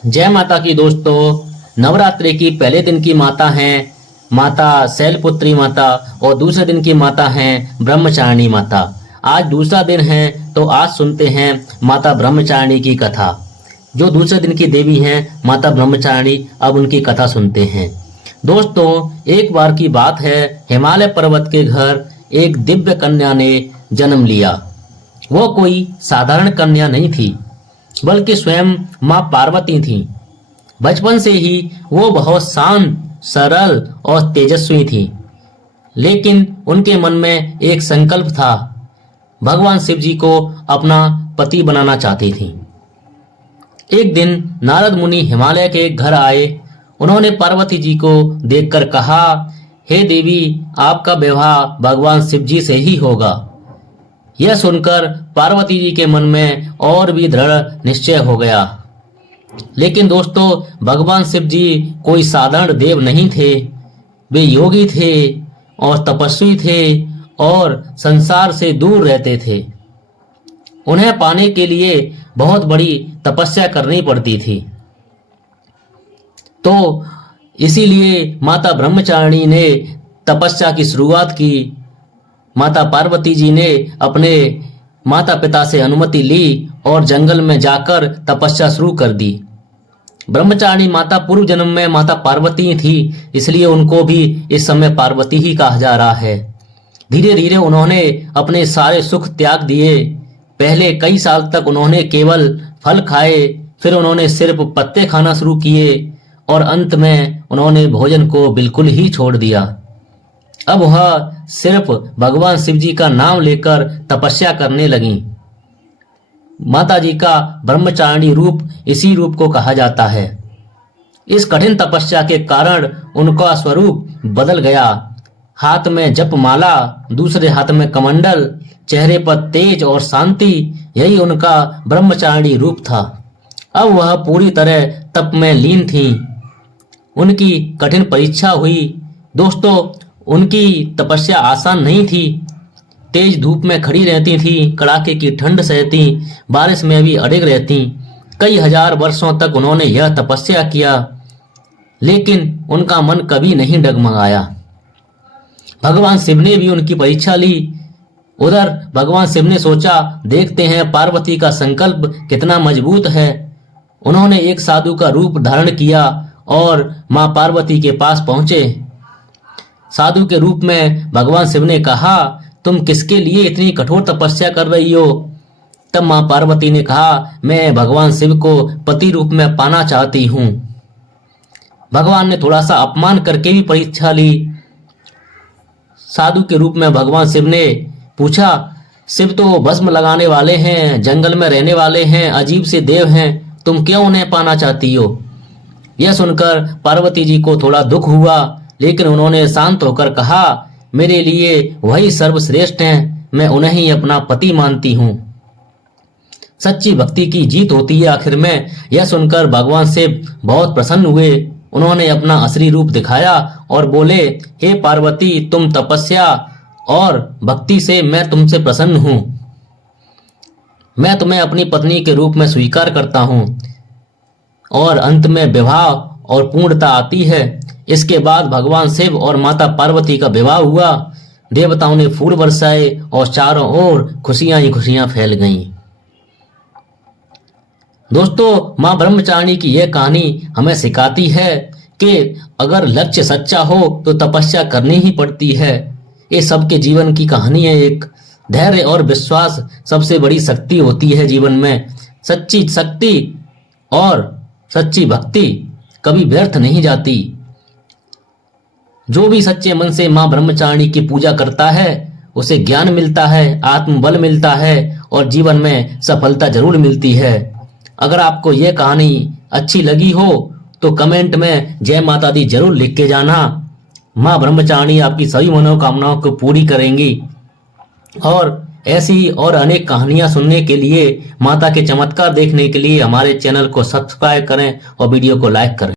जय माता की दोस्तों। नवरात्रि की पहले दिन की माता हैं माता शैलपुत्री माता और दूसरे दिन की माता हैं ब्रह्मचारिणी माता। आज दूसरा दिन है तो आज सुनते हैं माता ब्रह्मचारिणी की कथा। जो दूसरे दिन की देवी हैं माता ब्रह्मचारिणी, अब उनकी कथा सुनते हैं। दोस्तों, एक बार की बात है, हिमालय पर्वत के घर एक दिव्य कन्या ने जन्म लिया। वो कोई साधारण कन्या नहीं थी, बल्कि स्वयं माँ पार्वती थीं। बचपन से ही वो बहुत शांत, सरल और तेजस्वी थीं। लेकिन उनके मन में एक संकल्प था, भगवान शिव जी को अपना पति बनाना चाहती थीं। एक दिन नारद मुनि हिमालय के घर आए। उन्होंने पार्वती जी को देखकर कहा, हे देवी, आपका विवाह भगवान शिव जी से ही होगा। यह सुनकर पार्वती जी के मन में और भी दृढ़ निश्चय हो गया। लेकिन दोस्तों, भगवान शिव जी कोई साधारण देव नहीं थे। वे योगी थे और तपस्वी थे और संसार से दूर रहते थे। उन्हें पाने के लिए बहुत बड़ी तपस्या करनी पड़ती थी। तो इसीलिए माता ब्रह्मचारिणी ने तपस्या की शुरुआत की। माता पार्वती जी ने अपने माता पिता से अनुमति ली और जंगल में जाकर तपस्या शुरू कर दी। ब्रह्मचारिणी माता पूर्व जन्म में माता पार्वती थी, इसलिए उनको भी इस समय पार्वती ही कहा जा रहा है। धीरे धीरे उन्होंने अपने सारे सुख त्याग दिए। पहले कई साल तक उन्होंने केवल फल खाए, फिर उन्होंने सिर्फ पत्ते खाना शुरू किए और अंत में उन्होंने भोजन को बिल्कुल ही छोड़ दिया। अब वह सिर्फ भगवान शिव जी का नाम लेकर तपस्या करने लगीं। माता जी का ब्रह्मचारिणी रूप इसी रूप को कहा जाता है। इस कठिन तपस्या के कारण उनका स्वरूप बदल गया। हाथ में जपमाला, दूसरे हाथ में कमंडल, चेहरे पर तेज और शांति, यही उनका ब्रह्मचारिणी रूप था। अब वह पूरी तरह तप में लीन थीं। उनकी कठिन परीक्षा हुई। दोस्तों, उनकी तपस्या आसान नहीं थी। तेज धूप में खड़ी रहती थी, कड़ाके की ठंड सहती, बारिश में भी अड़िग रहती। कई हजार वर्षों तक उन्होंने यह तपस्या किया, लेकिन उनका मन कभी नहीं डगमगाया। भगवान शिव ने भी उनकी परीक्षा ली। उधर भगवान शिव ने सोचा, देखते हैं पार्वती का संकल्प कितना मजबूत है। उन्होंने एक साधु का रूप धारण किया और मां पार्वती के पास पहुंचे। साधु के रूप में भगवान शिव ने कहा, तुम किसके लिए इतनी कठोर तपस्या कर रही हो? तब मां पार्वती ने कहा, मैं भगवान शिव को पति रूप में पाना चाहती हूं। भगवान ने थोड़ा सा अपमान करके भी परीक्षा ली। साधु के रूप में भगवान शिव ने पूछा, शिव तो भस्म लगाने वाले हैं, जंगल में रहने वाले हैं, अजीब से देव हैं, तुम क्यों उन्हें पाना चाहती हो? यह सुनकर पार्वती जी को थोड़ा दुख हुआ, लेकिन उन्होंने शांत होकर कहा, मेरे लिए वही सर्वश्रेष्ठ हैं, मैं उन्हें ही अपना पति मानती हूँ। सच्ची भक्ति की जीत होती है आखिर में। यह सुनकर भगवान शिव बहुत प्रसन्न हुए। उन्होंने अपना असली रूप दिखाया और बोले, हे पार्वती, तुम तपस्या और भक्ति से मैं तुमसे प्रसन्न हूँ। मैं तुम्हें अपनी पत्नी के रूप में स्वीकार करता हूँ। और अंत में विवाह और पूर्णता आती है। इसके बाद भगवान शिव और माता पार्वती का विवाह हुआ। देवताओं ने फूल बरसाए और चारों ओर खुशियां ही खुशियां फैल गईं। दोस्तों, मां ब्रह्मचारिणी की यह कहानी हमें सिखाती है कि अगर लक्ष्य सच्चा हो तो तपस्या करनी ही पड़ती है। ये सबके जीवन की कहानी है। एक धैर्य और विश्वास सबसे बड़ी शक्ति होती है जीवन में। सच्ची शक्ति और सच्ची भक्ति कभी व्यर्थ नहीं जाती। जो भी सच्चे मन से मां ब्रह्मचारिणी की पूजा करता है, उसे ज्ञान मिलता है, आत्मबल मिलता है और जीवन में सफलता जरूर मिलती है। अगर आपको यह कहानी अच्छी लगी हो तो कमेंट में जय माता दी जरूर लिख के जाना। मां ब्रह्मचारिणी आपकी सभी मनोकामनाओं को पूरी करेंगी। और ऐसी ही और अनेक कहानियां सुनने के लिए, माता के चमत्कार देखने के लिए हमारे चैनल को सब्सक्राइब करें और वीडियो को लाइक करें।